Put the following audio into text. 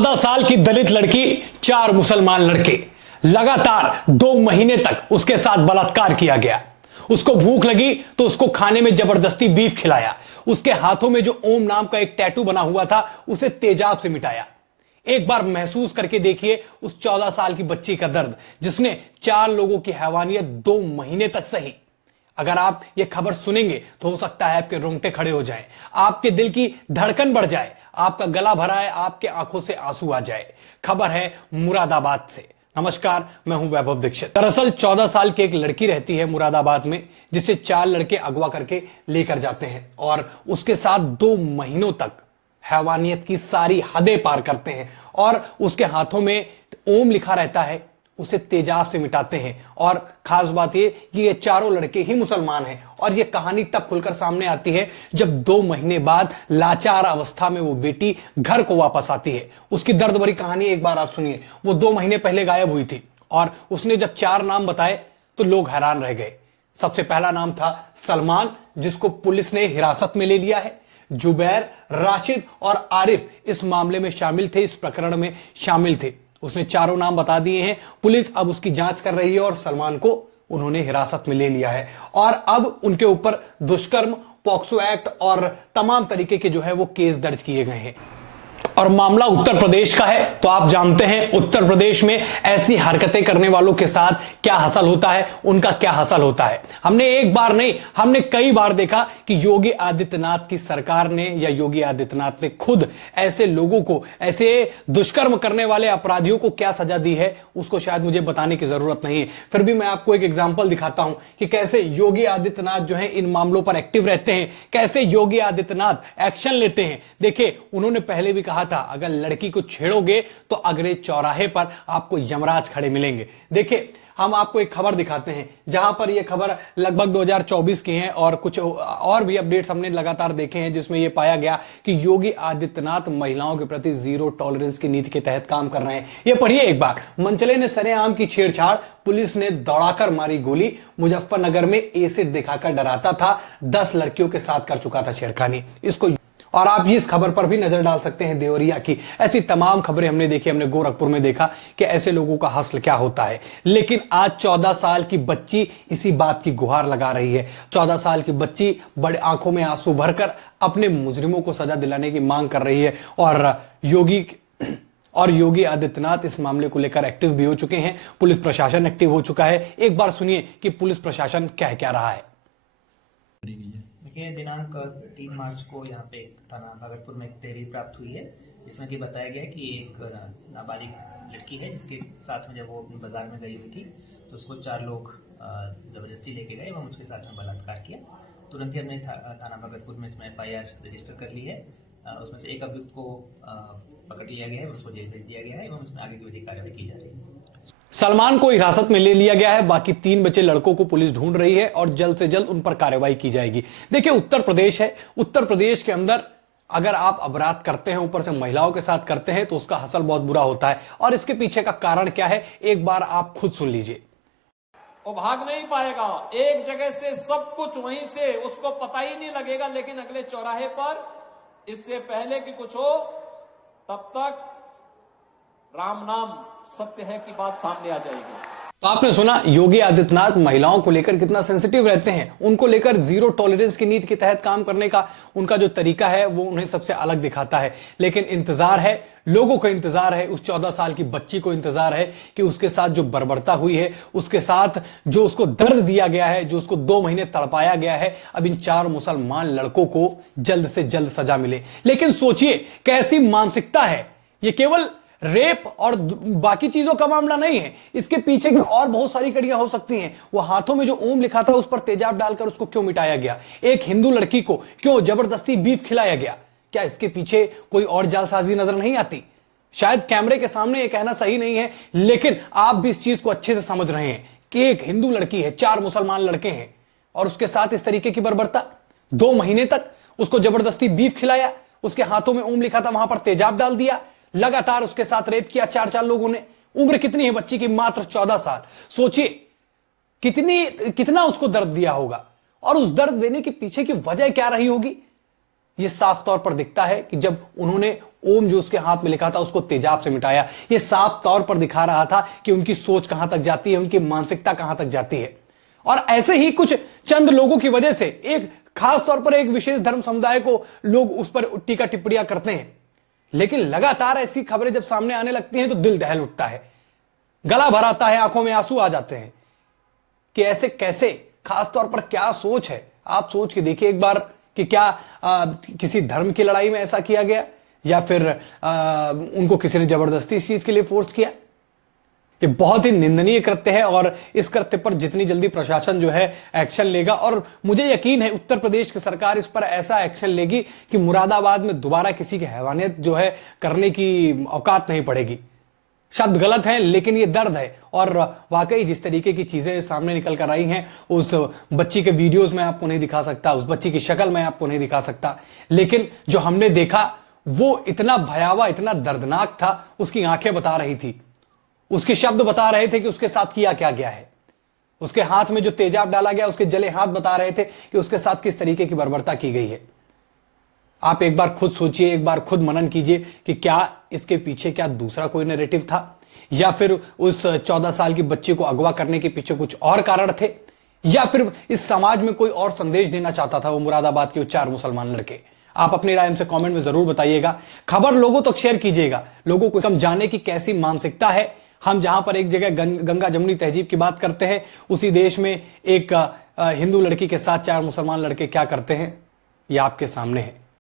14 साल की दलित लड़की, 4 मुसलमान लड़के, लगातार 2 महीने तक उसके साथ बलात्कार किया गया। उसको भूख लगी तो उसको खाने में जबरदस्ती बीफ खिलाया। उसके हाथों में जो ओम नाम का एक टैटू बना हुआ था उसे तेजाब से मिटाया। एक बार महसूस करके देखिए उस 14 साल की बच्ची का दर्द, जिसने 4 लोगों की हैवानियत 2 महीने तक सही। अगर आप ये खबर सुनेंगे तो हो सकता है आपके रोंगटे खड़े हो जाएं, आपके दिल की धड़कन बढ़ जाए, आपका गला भरा है, आपके आंखों से आंसू आ जाए। खबर है मुरादाबाद से। नमस्कार, मैं हूं वैभव दीक्षित। दरअसल 14 साल की एक लड़की रहती है मुरादाबाद में, जिसे 4 लड़के अगवा करके लेकर जाते हैं और उसके साथ 2 महीनों तक हैवानियत की सारी हदें पार करते हैं और उसके हाथों में ओम लिखा रहता है, उसे तेजाब से मिटाते हैं। और खास बात यह कि ये चारों लड़के ही मुसलमान हैं और यह कहानी तब खुलकर सामने आती है जब 2 महीने बाद लाचार अवस्था में वो बेटी घर को वापस आती है। उसकी दर्द भरी कहानी एक बार आप सुनिए। वो 2 महीने पहले गायब हुई थी और उसने जब 4 नाम बताए तो लोग हैरान रह गए। सबसे पहला नाम था सलमान, जिसको पुलिस ने हिरासत में ले लिया है। जुबैर, राशिद और आरिफ इस मामले में शामिल थे, इस प्रकरण में शामिल थे। उसने चारों नाम बता दिए हैं। पुलिस अब उसकी जांच कर रही है और सलमान को उन्होंने हिरासत में ले लिया है और अब उनके ऊपर दुष्कर्म, पॉक्सो एक्ट और तमाम तरीके के जो है वो केस दर्ज किए गए हैं। और मामला उत्तर प्रदेश का है, तो आप जानते हैं उत्तर प्रदेश में ऐसी हरकतें करने वालों के साथ क्या हासिल होता है, उनका क्या हासिल होता है। हमने एक बार नहीं, हमने कई बार देखा कि योगी आदित्यनाथ की सरकार ने या योगी आदित्यनाथ ने खुद ऐसे लोगों को, ऐसे दुष्कर्म करने वाले अपराधियों को क्या सजा दी है, उसको शायद मुझे बताने की जरूरत नहीं है। फिर भी मैं आपको एक एग्जाम्पल दिखाता हूं कि कैसे योगी आदित्यनाथ जो है इन मामलों पर एक्टिव रहते हैं, कैसे योगी आदित्यनाथ एक्शन लेते हैं। देखिए, उन्होंने पहले भी कहा था, अगर लड़की को छेड़ोगे तो अगले चौराहे पर आपको यमराज खड़े मिलेंगे। देखिए, हम आपको एक खबर दिखाते हैं जहां पर यह खबर लगभग 2024 की है और कुछ और भी अपडेट्स हमने लगातार देखे हैं, जिसमें यह पाया गया कि योगी आदित्यनाथ महिलाओं के प्रति जीरो टॉलरेंस की नीति के तहत काम कर रहे हैं। यह पढ़िए एक बार। मनचले ने सरेआम की छेड़छाड़, पुलिस ने दौड़ाकर मारी गोली, मुजफ्फरनगर में एसिड दिखाकर डराता था, 10 लड़कियों के साथ कर चुका था छेड़खानी। इसको और आप इस खबर पर भी नजर डाल सकते हैं देवरिया की। ऐसी तमाम खबरें हमने देखी। हमने गोरखपुर में देखा कि ऐसे लोगों का हश्र क्या होता है। लेकिन आज 14 साल की बच्ची इसी बात की गुहार लगा रही है। 14 साल की बच्ची बड़े आंखों में आंसू भरकर अपने मुजरिमों को सजा दिलाने की मांग कर रही है और योगी आदित्यनाथ इस मामले को लेकर एक्टिव भी हो चुके हैं। पुलिस प्रशासन एक्टिव हो चुका है। एक बार सुनिए कि पुलिस प्रशासन कह क्या रहा है। देखिए, दिनांक 3 मार्च को यहाँ पे थाना भागलपुर में एक तहरीर प्राप्त हुई है, जिसमें कि बताया गया कि एक नाबालिग लड़की है, जिसके साथ में जब वो अपने बाजार में गई हुई थी तो उसको 4 लोग ज़बरदस्ती लेके गए एवं उसके साथ में बलात्कार किया। तुरंत ही हमने थाना भागलपुर में इसमें FIR रजिस्टर कर ली है। उसमें से एक अभियुक्त को पकड़ लिया गया है, उसको जेल भेज दिया गया है एवं उसमें आगे की विधिक कार्रवाई की जा रही है। सलमान को हिरासत में ले लिया गया है। बाकी 3 बचे लड़कों को पुलिस ढूंढ रही है और जल्द से जल्द उन पर कार्रवाई की जाएगी। देखिए, उत्तर प्रदेश है, उत्तर प्रदेश के अंदर अगर आप अपराध करते हैं, ऊपर से महिलाओं के साथ करते हैं, तो उसका हसल बहुत बुरा होता है। और इसके पीछे का कारण क्या है, एक बार आप खुद सुन लीजिए। वो भाग नहीं पाएगा, एक जगह से सब कुछ वहीं से उसको पता ही नहीं लगेगा, लेकिन अगले चौराहे पर इससे पहले कि कुछ हो तब तक राम नाम सत्य है की बात सामने आ जाएगी। तो आपने सुना, योगी आदित्यनाथ महिलाओं को लेकर कितना सेंसिटिव रहते हैं। उनको लेकर जीरो टॉलरेंस की नीति के तहत काम करने का उनका जो तरीका है वो उन्हें सबसे अलग दिखाता है। लेकिन इंतजार है, लोगों को इंतजार है, उस 14 साल की बच्ची को इंतजार है कि उसके साथ जो बर्बरता हुई है, उसके साथ जो उसको दर्द दिया गया है, जो उसको 2 महीने तड़पाया गया है, अब इन 4 मुसलमान लड़कों को जल्द से जल्द सजा मिले। लेकिन सोचिए कैसी मानसिकता है। ये केवल रेप और बाकी चीजों का मामला नहीं है, इसके पीछे की और बहुत सारी कड़ियां हो सकती हैं। वो हाथों में जो ओम लिखा था उस पर तेजाब डालकर उसको क्यों मिटाया गया? एक हिंदू लड़की को क्यों जबरदस्ती बीफ खिलाया गया? क्या इसके पीछे कोई और जालसाजी नजर नहीं आती? शायद कैमरे के सामने ये कहना सही नहीं है, लेकिन आप भी इस चीज को अच्छे से समझ रहे हैं कि एक हिंदू लड़की है, 4 मुसलमान लड़के हैं और उसके साथ इस तरीके की बर्बरता। 2 महीने तक उसको जबरदस्ती बीफ खिलाया, उसके हाथों में ओम लिखा था वहां पर तेजाब डाल दिया, लगातार उसके साथ रेप किया 4 लोगों ने। उम्र कितनी है बच्ची की? मात्र 14 साल। सोचिए कितना उसको दर्द दिया होगा और उस दर्द देने के पीछे की वजह क्या रही होगी। यह साफ तौर पर दिखता है कि जब उन्होंने ओम जो उसके हाथ में लिखा था उसको तेजाब से मिटाया। यह साफ तौर पर दिखा रहा था कि उनकी सोच कहां तक जाती है, उनकी मानसिकता कहां तक जाती है। और ऐसे ही कुछ चंद लोगों की वजह से एक खास तौर पर एक विशेष धर्म समुदाय को लोग उस पर टीका टिप्पणियां करते हैं, लेकिन लगातार ऐसी खबरें जब सामने आने लगती हैं तो दिल दहल उठता है, गला भर आता है, आंखों में आंसू आ जाते हैं कि ऐसे कैसे, खास तौर पर क्या सोच है। आप सोच के देखिए एक बार कि क्या किसी धर्म की लड़ाई में ऐसा किया गया या फिर उनको किसी ने जबरदस्ती इस चीज के लिए फोर्स किया। ये बहुत ही निंदनीय कृत्य है और इस कृत्य पर जितनी जल्दी प्रशासन जो है एक्शन लेगा, और मुझे यकीन है उत्तर प्रदेश की सरकार इस पर ऐसा एक्शन लेगी कि मुरादाबाद में दोबारा किसी की हैवानियत जो है करने की औकात नहीं पड़ेगी। शब्द गलत हैं लेकिन ये दर्द है, और वाकई जिस तरीके की चीजें सामने निकल कर आई हैं, उस बच्ची के वीडियोस में आपको नहीं दिखा सकता, उस बच्ची की शक्ल में आपको नहीं दिखा सकता, लेकिन जो हमने देखा वो इतना भयावह, इतना दर्दनाक था। उसकी आंखें बता रही थी, उसके शब्द बता रहे थे कि उसके साथ किया क्या गया है। उसके हाथ में जो तेजाब डाला गया, उसके जले हाथ बता रहे थे कि उसके साथ किस तरीके की बर्बरता की गई है। आप एक बार खुद सोचिए, एक बार खुद मनन कीजिए कि क्या इसके पीछे क्या दूसरा कोई नैरेटिव था, या फिर उस 14 साल की बच्ची को अगवा करने के पीछे कुछ और कारण थे, या फिर इस समाज में कोई और संदेश देना चाहता था वो मुरादाबाद के 4 मुसलमान लड़के। आप अपनी राय हमसे कमेंट में जरूर बताइएगा। खबर लोगों तक शेयर कीजिएगा, लोगों को कम जाने की कैसी मानसिकता है। हम जहां पर एक जगह गंगा जमुनी तहजीब की बात करते हैं, उसी देश में एक हिंदू लड़की के साथ 4 मुसलमान लड़के क्या करते हैं, यह आपके सामने है।